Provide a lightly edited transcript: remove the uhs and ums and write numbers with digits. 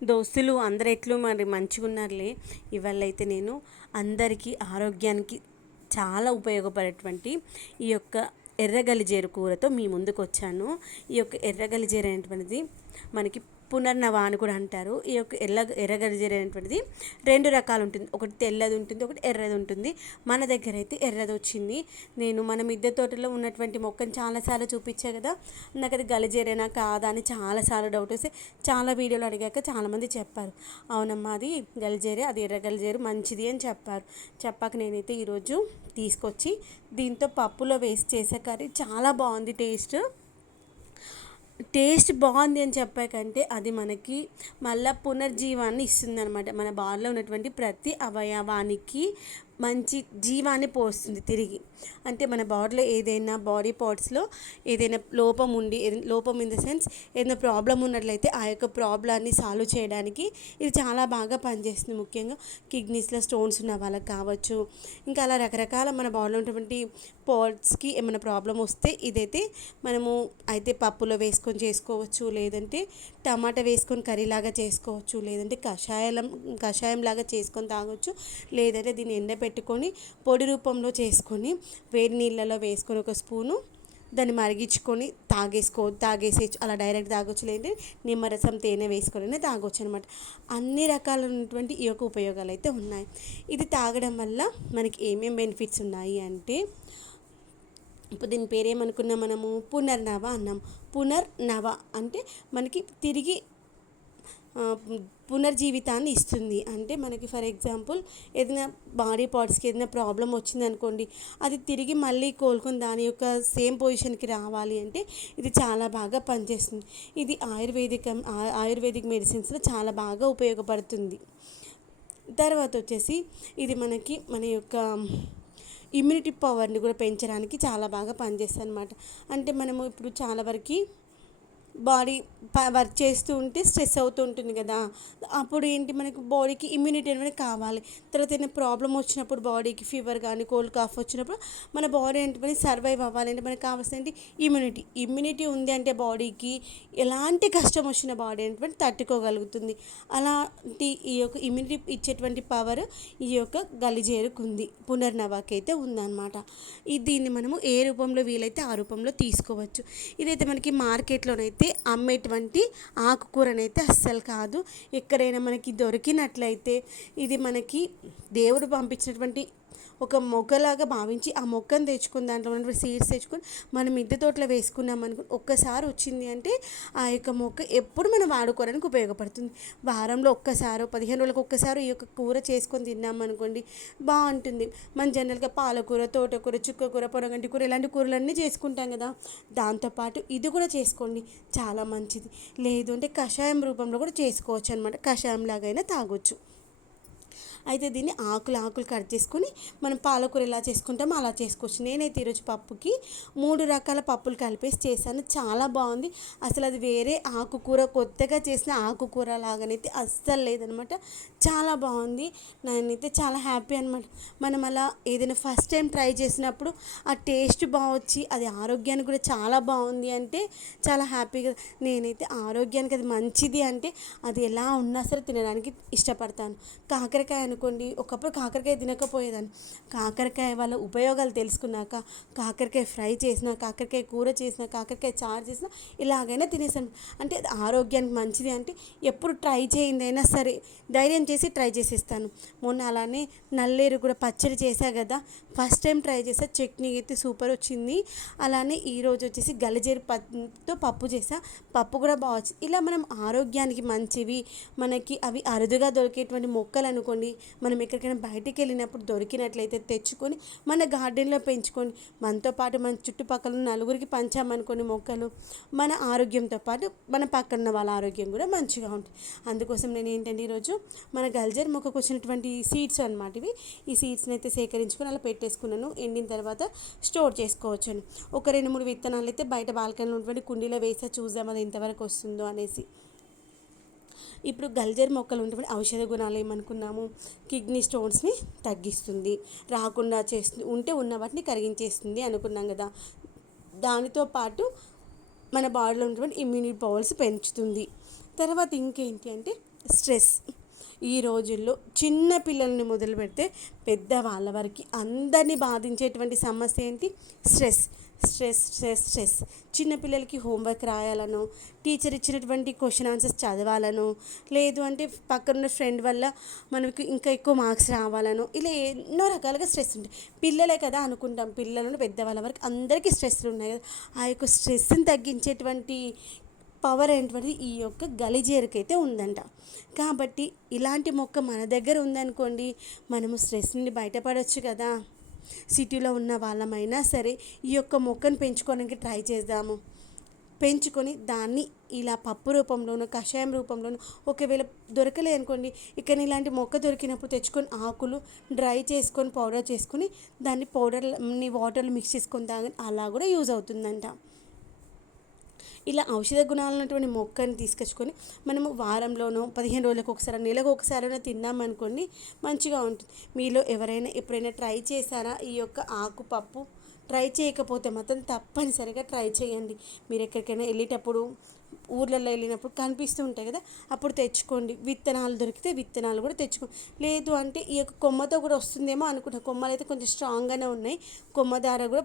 దోస్తులు అందరు ఎట్లు మరి మంచిగా ఉన్నారులే. ఇవాళ అయితే నేను అందరికీ ఆరోగ్యానికి చాలా ఉపయోగపడేటువంటి ఈ యొక్క ఎర్రగలిజేరు కూరతో మీ ముందుకు వచ్చాను. ఈ యొక్క ఎర్రగలిజేరు అనేటువంటిది మనకి పునర్నవ అని కూడా అంటారు. ఈ యొక్క ఎర్రగలిజేరు అనేటువంటిది రెండు రకాలు ఉంటుంది. ఒకటి తెల్లది ఉంటుంది, ఒకటి ఎర్రది ఉంటుంది. మన దగ్గర అయితే ఎర్రది వచ్చింది. నేను మన మిద్దె తోటలో ఉన్నటువంటి మొక్కను చాలాసార్లు చూపించా కదా, నాకు అది గలిజేరేనా కాదా అని చాలాసార్లు డౌట్ వస్తే చాలా వీడియోలు అడిగాక చాలామంది చెప్పారు, అవునమ్మా అది గలిజేరే, అది ఎర్ర గలిజేరు మంచిది అని చెప్పారు. చెప్పాక నేనైతే ఈరోజు తీసుకొచ్చి దీంతో పప్పులో వేసి చేసే కర్రీ చాలా బాగుంది. టేస్ట్ బాగుంది అని చెప్పాకంటే అది మనకి మళ్ళీ పునర్జీవాన్ని ఇస్తుంది అనమాట. మన బాడీలో ఉన్నటువంటి ప్రతి అవయవానికి మంచి జీవాన్ని పోస్తుంది తిరిగి. అంటే మన బాడీలో ఏదైనా బాడీ పార్ట్స్లో ఏదైనా లోపం ఇన్ ద సెన్స్ ఏదైనా ప్రాబ్లం ఉన్నట్లయితే ఆ యొక్క ప్రాబ్లాన్ని సాల్వ్ చేయడానికి ఇది చాలా బాగా పనిచేస్తుంది. ముఖ్యంగా కిడ్నీస్లో స్టోన్స్ ఉన్న వాళ్ళకి కావచ్చు, ఇంకా అలా రకరకాల మన బాడీలో ఉన్నటువంటి పార్ట్స్కి ఏమైనా ప్రాబ్లం వస్తే ఇదైతే మనము అయితే పప్పులో వేసుకొని చేసుకోవచ్చు, లేదంటే టమాటా వేసుకొని కర్రీలాగా చేసుకోవచ్చు, లేదంటే కషాయంలాగా చేసుకొని తాగొచ్చు, లేదంటే దీన్ని ఎండబెట్టుకొని పొడి రూపంలో చేసుకొని వేడి నీళ్ళలో వేసుకొని ఒక స్పూను దాన్ని మరిగించుకొని తాగేసేయచ్చు. అలా డైరెక్ట్ తాగొచ్చు, లేదంటే నిమ్మరసం తేనె వేసుకొని తాగొచ్చు అనమాట. అన్ని రకాలైనటువంటి ఈ యొక్క ఉపయోగాలు అయితే ఉన్నాయి. ఇది తాగడం వల్ల మనకి ఏమేమి బెనిఫిట్స్ ఉన్నాయి అంటే, ఇప్పుడు దీని పేరేమనుకున్నాం మనము, పునర్నవ అన్నాం. పునర్నవ అంటే మనకి తిరిగి పునర్జీవితాన్ని ఇస్తుంది. అంటే మనకి ఫర్ ఎగ్జాంపుల్ ఏదైనా బాడీ పార్ట్స్కి ఏదైనా ప్రాబ్లం వచ్చిందనుకోండి, అది తిరిగి మళ్ళీ కోలుకొని దాని యొక్క సేమ్ పొజిషన్కి రావాలి అంటే ఇది చాలా బాగా పనిచేస్తుంది. ఇది ఆయుర్వేదిక్ మెడిసిన్స్లో చాలా బాగా ఉపయోగపడుతుంది. తర్వాత వచ్చేసి ఇది మన యొక్క ఇమ్యూనిటీ పవర్ని కూడా పెంచడానికి చాలా బాగా పనిచేస్తుంది అనమాట. అంటే మనము ఇప్పుడు చాలా వరకు బాడీ వర్క్ చేస్తూ ఉంటే స్ట్రెస్ అవుతూ ఉంటుంది కదా, అప్పుడు ఏంటి మనకు బాడీకి ఇమ్యూనిటీ అనేది కావాలి. తర్వాత ఏదైనా ప్రాబ్లం వచ్చినప్పుడు బాడీకి ఫీవర్ కానీ కోల్డ్ కాఫ్ వచ్చినప్పుడు మన బాడీ ఏంటి సర్వైవ్ అవ్వాలంటే మనకు కావాల్సిన ఏంటి ఇమ్యూనిటీ ఉంది అంటే బాడీకి ఎలాంటి కష్టం వచ్చిన బాడీ ఏంటి తట్టుకోగలుగుతుంది. అలాంటి ఈ యొక్క ఇమ్యూనిటీ ఇచ్చేటువంటి పవర్ ఈ యొక్క గలిజేరుకు ఉంది, పునర్నవాకి అయితే ఉందన్నమాట. దీన్ని మనము ఏ రూపంలో వీలైతే ఆ రూపంలో తీసుకోవచ్చు. ఇదైతే మనకి మార్కెట్లోనైతే అమ్మేటువంటి ఆకుకూరనైతే అస్సలు కాదు. ఎక్కడైనా మనకి దొరికినట్లయితే ఇది మనకి దేవుడు పంపించినటువంటి ఒక మొక్కలాగా భావించి ఆ మొక్కను తెచ్చుకుని దాంట్లో ఉన్నటువంటి సీడ్స్ తెచ్చుకొని మనం మిద్దె తోటలో వేసుకున్నాం అనుకో, ఒక్కసారి వచ్చింది అంటే ఆ యొక్క మొక్క ఎప్పుడు మనం వాడుకోవడానికి ఉపయోగపడుతుంది. వారంలో ఒక్కసారో 15 రోజులకు ఒక్కసారి ఈ యొక్క కూర చేసుకొని తిన్నామనుకోండి బాగుంటుంది. మనం జనరల్గా పాలకూర, తోటకూర, చుక్కకూర, పొనగంటి కూర ఇలాంటి కూరలన్నీ చేసుకుంటాం కదా, దాంతోపాటు ఇది కూడా చేసుకోండి, చాలా మంచిది. లేదు అంటే కషాయం రూపంలో కూడా చేసుకోవచ్చు అనమాట. కషాయం లాగైనా తాగొచ్చు. అయితే దీన్ని ఆకులు కట్ చేసుకొని మనం పాలకూర ఎలా చేసుకుంటామో అలా చేసుకోవచ్చు. నేనైతే ఈరోజు పప్పుకి 3 రకాల పప్పులు కలిపేసి చేశాను, చాలా బాగుంది. అసలు అది వేరే ఆకుకూర, కొత్తగా చేసిన ఆకుకూర లాగానైతే అస్సలు లేదనమాట, చాలా బాగుంది. నేనైతే చాలా హ్యాపీ అనమాట. మనం అలా ఏదైనా ఫస్ట్ టైం ట్రై చేసినప్పుడు ఆ టేస్ట్ బాగొచ్చి అది ఆరోగ్యానికి కూడా చాలా బాగుంది అంటే చాలా హ్యాపీగా. నేనైతే ఆరోగ్యానికి అది మంచిది అంటే అది ఎలా ఉన్నా సరే తినడానికి ఇష్టపడతాను. కాకరకాయ అనుకోండి, ఒకప్పుడు కాకరకాయ తినకపోయేదాన్ని. కాకరకాయ వల్ల ఉపయోగాలు తెలుసుకున్నాక కాకరకాయ ఫ్రై చేసిన, కాకరకాయ కూర చేసిన, కాకరకాయ చారు చేసిన ఇలాగైనా తినేసాను. అంటే అది ఆరోగ్యానికి మంచిది అంటే ఎప్పుడు ట్రై చేయిందైనా సరే ధైర్యం చేసి ట్రై చేసేస్తాను. మొన్న అలానే నల్లేరు కూడా పచ్చడి చేశా కదా, ఫస్ట్ టైం ట్రై చేసా, చట్నీ అయితే సూపర్ వచ్చింది. అలానే ఈరోజు వచ్చేసి గలిజేరుతో పప్పు చేసా, పప్పు కూడా బాగా వచ్చింది. ఇలా మనం ఆరోగ్యానికి మంచివి, మనకి అవి అరుదుగా దొరికేటువంటి మొక్కలు అనుకోండి, మనం ఎక్కడికైనా బయటికి వెళ్ళినప్పుడు దొరికినట్లయితే తెచ్చుకొని మన గార్డెన్లో పెంచుకొని మనతో పాటు మన చుట్టుపక్కల నలుగురికి పంచామనుకోని మొక్కలు, మన ఆరోగ్యంతో పాటు మన పక్కన వాళ్ళ ఆరోగ్యం కూడా మంచిగా ఉంటుంది. అందుకోసం నేను ఏంటంటే ఈరోజు మన గల్జర్ మొక్కకు వచ్చినటువంటి సీడ్స్ అనమాట ఇవి, ఈ సీడ్స్ని అయితే సేకరించుకొని అలా పెట్టేసుకున్నాను. ఎండిన తర్వాత స్టోర్ చేసుకోవచ్చు అని. ఒక 2-3 విత్తనాలు అయితే బయట బాల్కనీలో ఉన్నటువంటి కుండీలో వేసా, చూద్దాం అది ఎంతవరకు వస్తుందో అనేసి. ఇప్పుడు గల్జర్ మొక్కలు ఉన్నటువంటి ఔషధ గుణాలు ఏమనుకున్నాము, కిడ్నీ స్టోన్స్ని తగ్గిస్తుంది, రాకుండా చేస్తుంది, ఉంటే ఉన్న వాటిని కరిగించేస్తుంది అనుకున్నాం కదా. దానితో పాటు మన బాడీలో ఉన్నటువంటి ఇమ్యూనిటీ పవర్స్ పెంచుతుంది. తర్వాత ఇంకేంటి అంటే స్ట్రెస్. ఈ రోజుల్లో చిన్న పిల్లల్ని మొదలు పెడితే పెద్దవాళ్ళ వరకు అందరినీ బాధించేటువంటి సమస్య ఏంటి? స్ట్రెస్. Stress stress stress. చిన్నపిల్లలకి హోంవర్క్ రాయాలనో, టీచర్ ఇచ్చినటువంటి క్వశ్చన్ ఆన్సర్స్ చదవాలనో, లేదు అంటే పక్కనున్న ఫ్రెండ్ వల్ల మనకి ఇంకా ఎక్కువ మార్క్స్ రావాలనో, ఇలా ఎన్నో రకాలుగా స్ట్రెస్ ఉంటాయి. పిల్లలే కదా అనుకుంటాం, పిల్లల నుండి పెద్దవాళ్ళ వరకు అందరికీ స్ట్రెస్లు ఉన్నాయి కదా. ఆ యొక్క స్ట్రెస్ని తగ్గించేటువంటి పవర్ ఏంటిది ఈ యొక్క గలిజేరుకైతే ఉందంట. కాబట్టి ఇలాంటి మొక్క మన దగ్గర ఉందనుకోండి, మనము స్ట్రెస్ నుండి బయటపడవచ్చు కదా. సిటీలో ఉన్న వాళ్ళమైనా సరే ఈ యొక్క మొక్కను పెంచుకోవడానికి ట్రై చేద్దాము. పెంచుకొని దాన్ని ఇలా పప్పు రూపంలోనూ, కషాయం రూపంలోనూ, ఒకవేళ దొరకలే అనుకోండి, ఇక్కడ ఇలాంటి మొక్క దొరికినప్పుడు తెచ్చుకొని ఆకులు డ్రై చేసుకొని పౌడర్ చేసుకొని దాన్ని పౌడర్ని వాటర్లో మిక్స్ చేసుకొని తాగని అలా కూడా యూజ్ అవుతుందంట. ఇలా ఔషధ గుణాలు ఉన్నటువంటి మొక్కని తీసుకొచ్చుకొని మనము వారంలోనో 15 రోజులకు ఒకసారి, నెలకు ఒకసారైనా తిన్నామనుకోండి మంచిగా ఉంటుంది. మీలో ఎవరైనా ఎప్పుడైనా ట్రై చేశారా ఈ యొక్క ఆకుపప్పు? ట్రై చేయకపోతే మాత్రం తప్పనిసరిగా ట్రై చేయండి. మీరు ఎక్కడికైనా వెళ్ళేటప్పుడు, ఊర్లలో వెళ్ళినప్పుడు కనిపిస్తూ ఉంటాయి కదా, అప్పుడు తెచ్చుకోండి. విత్తనాలు దొరికితే విత్తనాలు కూడా తెచ్చుకోండి. లేదు అంటే ఈ యొక్క కొమ్మతో కూడా వస్తుందేమో అనుకుంటా. కొమ్మలు అయితే కొంచెం స్ట్రాంగ్గానే ఉన్నాయి. కొమ్మ ద్వారా కూడా